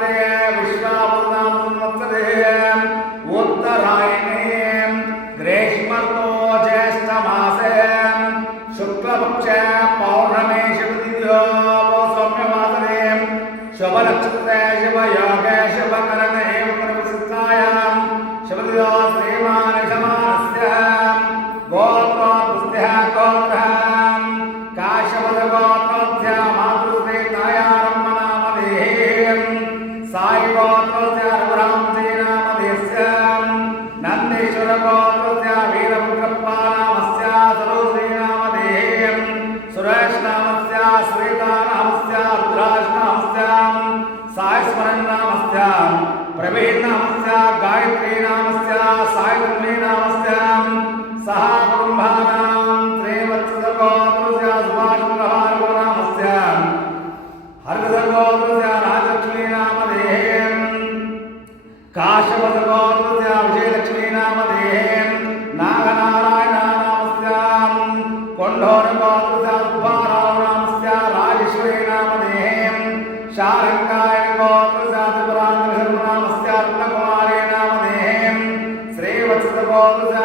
there, we stop चारङ्गाय गोत्रजातिपुरान्तशर्मणामस्यार्णकुमारेणामनेहं श्रीवत्सगोत्रजा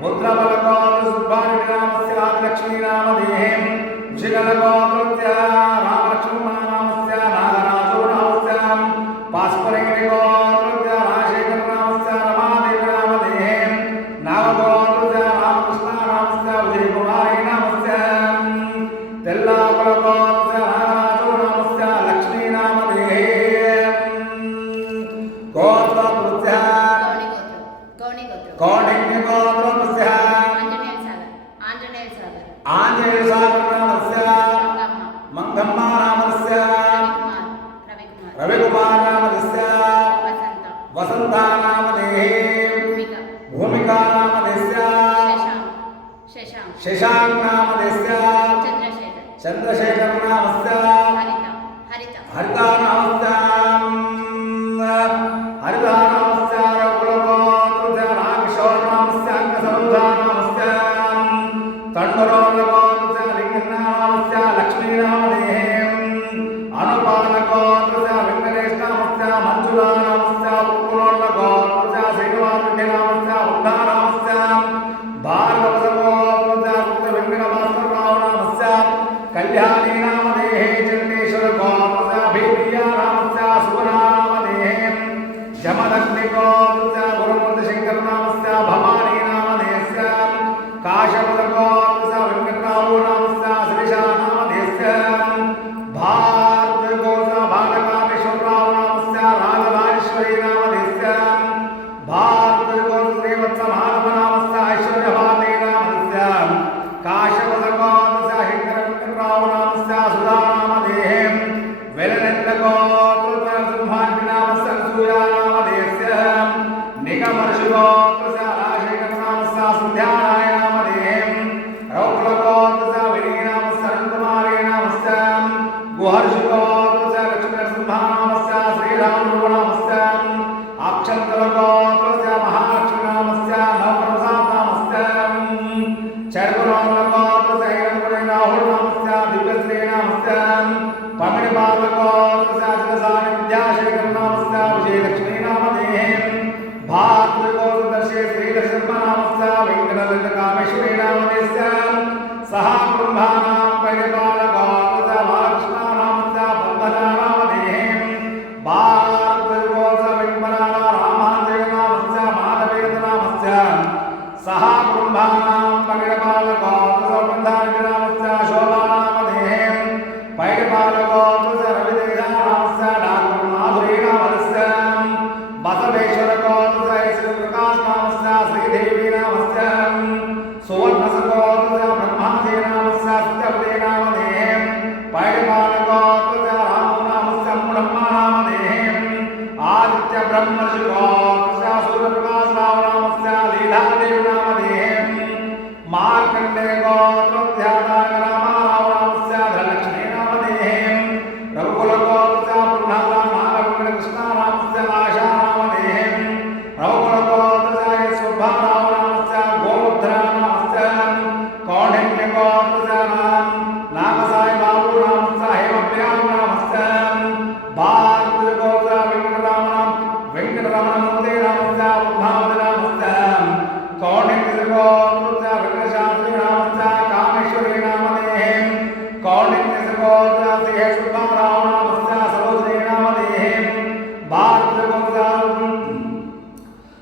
मुद्रबलकोत्र सुब्बारिणामस्य वसन्तानाम देहे भूमिका नाम देस्या शशाङ्क नाम देस्या चन्द्रशेखर नामस्य പത്മനാഭസ്ഥ വെങ്കടലന്റെ കാമേശ്വരീണാമ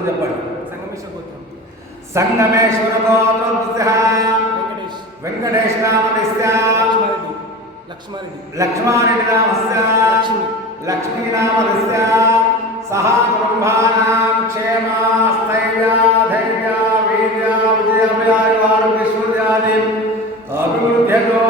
గోత్రం చెప్పండి. సంగమేశ్వర గోత్రం సంగమేశ్వర వెంకటేష్. లక్ష్మారెడ్డి లక్ష్మారెడ్డి లక్ష్మి. లక్ష్మీ నామస్య సహ కుటుంబానాం క్షేమ స్థైర్య ధైర్య వీర్య విజయ ఆరోగ్య సూర్యాది అభివృద్ధ్యతో